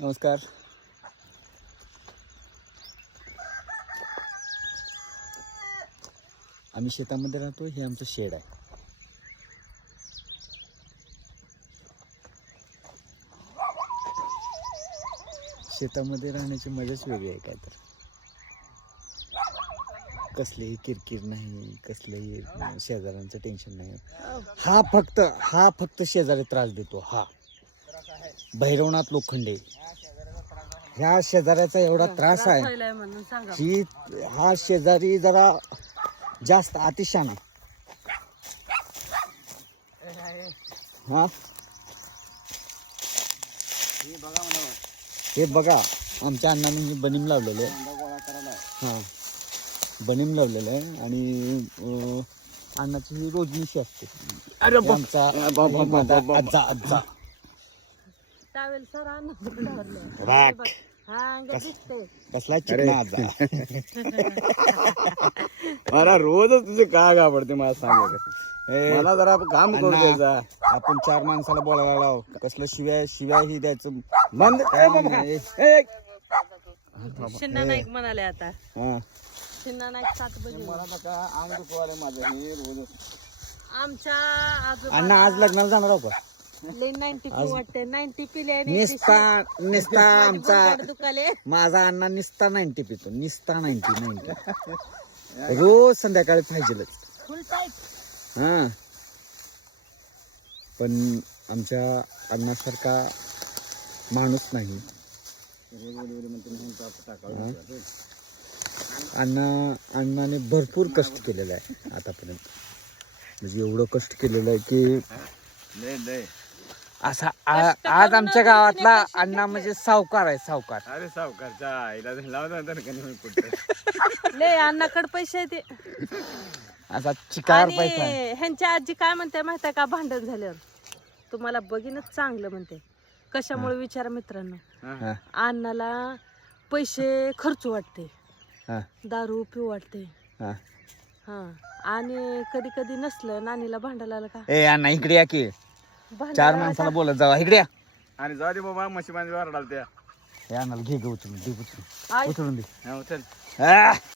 नमस्कार. आम्ही शेतामध्ये राहतो. हे आमचं शेड आहे. शेतामध्ये राहण्याची मजाच वेगळी आहे. काय तर कसलीही किरकिर नाही, कसलंही शेजाऱ्यांचं टेन्शन नाही. हा फक्त शेजारी त्रास देतो. हा भैरवनाथ लोखंडे ह्या शेजाऱ्याचा एवढा त्रास आहे की हा शेजारी जरा जास्त अतिशान आहे. हा हे बघा आमच्या अण्णांनी बनीम लावलेलं आहे. हा बनीम लावलेलं आहे आणि अण्णाची ही रोजनीशी असते. अरे आमचा आजा आजा कसला चिकना आजा. मला रोजच तुझे काय घाबरते मला सांग. मला जरा काम करू द्यायचा. आपण 4 माणसाला बोलायला लाव. कसलं शिव्या ही द्यायचं बंद. शिन्ना नाईक म्हणाले आता. हा शिन्ना नाईक 7 बजे. मला नका अंग दुखवाले माझं हे रोज. आमच्या अण्णा आज लग्नाला जाणार आहो का? लई 92 वाटते. 90 पिले निस्ता आमचा दुखाले. माझा अण्णा निस्ता 90 पितो. निस्ता 90 रोज संध्याकाळी पाहिजेलच. फुल टाईट. हा पण आमच्या अण्णासारखा माणूस नाही. अण्णाने भरपूर कष्ट केलेलं आहे आतापर्यंत. म्हणजे एवढं कष्ट केलेलं आहे की असा आज आमच्या गावातला अण्णा म्हणजे सावकार आहे. सावकार. अरे सावकारच्या आईला लावता कुठे लय अण्णाकडे पैसे आहे ते. असा चिकार पैसा. ह्यांची आजी काय म्हणते माहितीये का? भांडण झाल्यावर तुम्हाला बघीनच चांगलं म्हणते. कशामुळे विचारा मित्रांनो. अण्णाला पैसे खर्च वाटते, दारू पिऊ वाटते. हा आणि कधी कधी नसलं नानीला भांडायला आलं का? ए अण्णा इकडे या की 4 माणसाला बोलत जावा. इकडे या. आणि जाऊ दे बाबा म्हशी मांजरी वारडाल त्या. हे अण्णाला घे उचलून दे. आई. उचलून दे. चल.